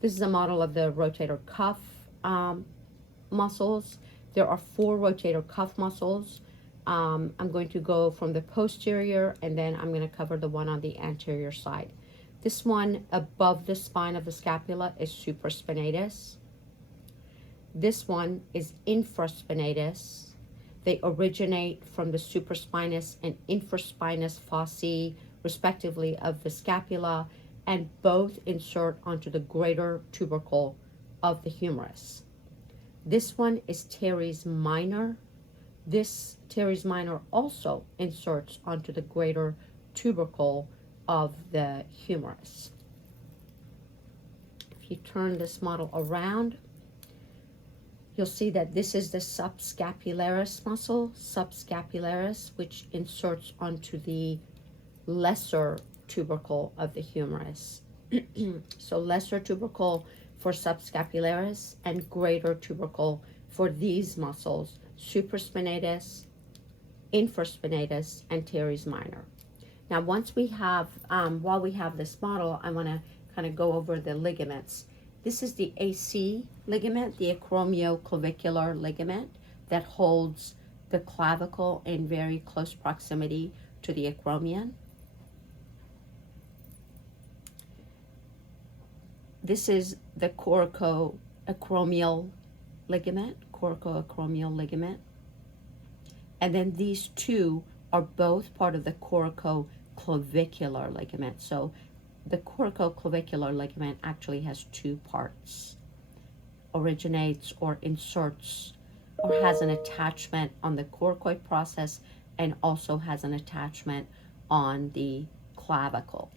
This is a model of the rotator cuff muscles. There are 4 rotator cuff muscles. I'm going to go from the posterior, and then I'm going to cover the one on the anterior side. This one above the spine of the scapula is supraspinatus. This one is infraspinatus. They originate from the supraspinous and infraspinous fossae, respectively, of the scapula, and both insert onto the greater tubercle of the humerus. This one is teres minor. This teres minor also inserts onto the greater tubercle of the humerus. If you turn this model around, you'll see that this is the subscapularis muscle, subscapularis, which inserts onto the lesser tubercle of the humerus. So lesser tubercle for subscapularis and greater tubercle for these muscles, supraspinatus, infraspinatus, and teres minor. Now, once we have, while we have this model, I want to kind of go over the ligaments. This is the AC ligament, the acromioclavicular ligament that holds the clavicle in very close proximity to the acromion. This is the coracoacromial ligament, coracoacromial ligament. And then these two are both part of the coracoclavicular ligament. So the coracoclavicular ligament actually has 2 parts. Originates or inserts or has an attachment on the coracoid process, and also has an attachment on the clavicle.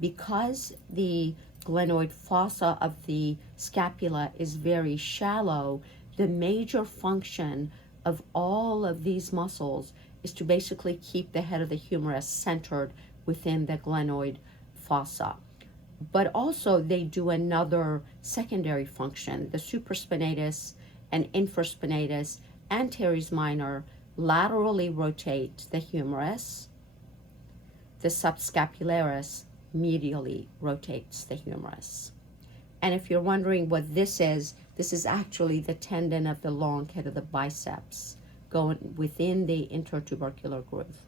Because the glenoid fossa of the scapula is very shallow, the major function of all of these muscles is to basically keep the head of the humerus centered within the glenoid fossa. But also they do another secondary function. The supraspinatus and infraspinatus and teres minor laterally rotate the humerus. The subscapularis medially rotates the humerus. And if you're wondering what this is actually the tendon of the long head of the biceps going within the intertubercular groove.